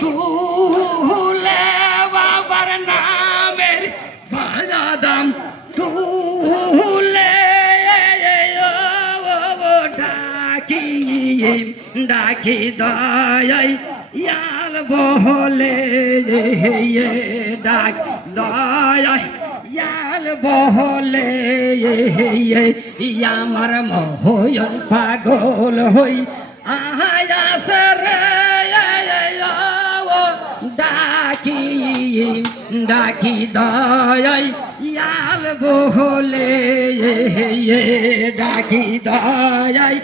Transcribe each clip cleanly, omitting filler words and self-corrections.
তুলে বাবার নামের বাদাম তুলে ডাকি ডাকি দয়াই ইয়াল বহলে ডাক দয়াই ইয়াল বহলে আমার মোহন পাগল হই আহায়াস রে ডাকি ডাকি দয়াই ইয়াল বহলে ডাকি দয়াই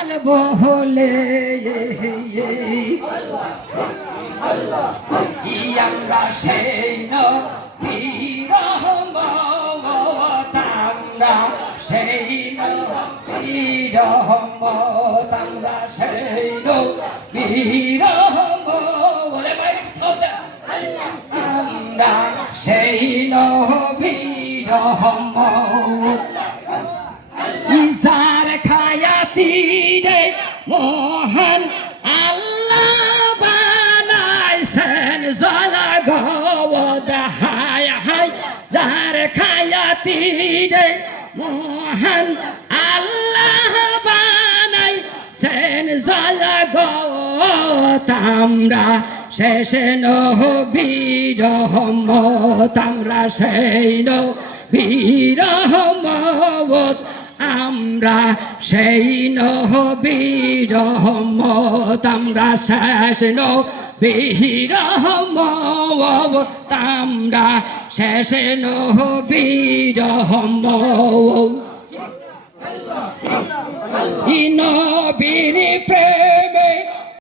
আল বহলে আমরা সেই আমরা সেই আমরা সেই আমরা সেই ইসার খায়াতি রে মোহন আল্লাহ বানাইছেন জলাগদ হায় হায় যার খায়াতি রে মোহন আল্লাহ বানাইছেন জলাগদ আমরা শেষে নবীর রহমত আমরা সেই নবীর রহমত আমরা সেই নবীর রহমত আমরা শেষ নবীর রহমত আমরা শেষ নবীর রহমত নবীর প্রেম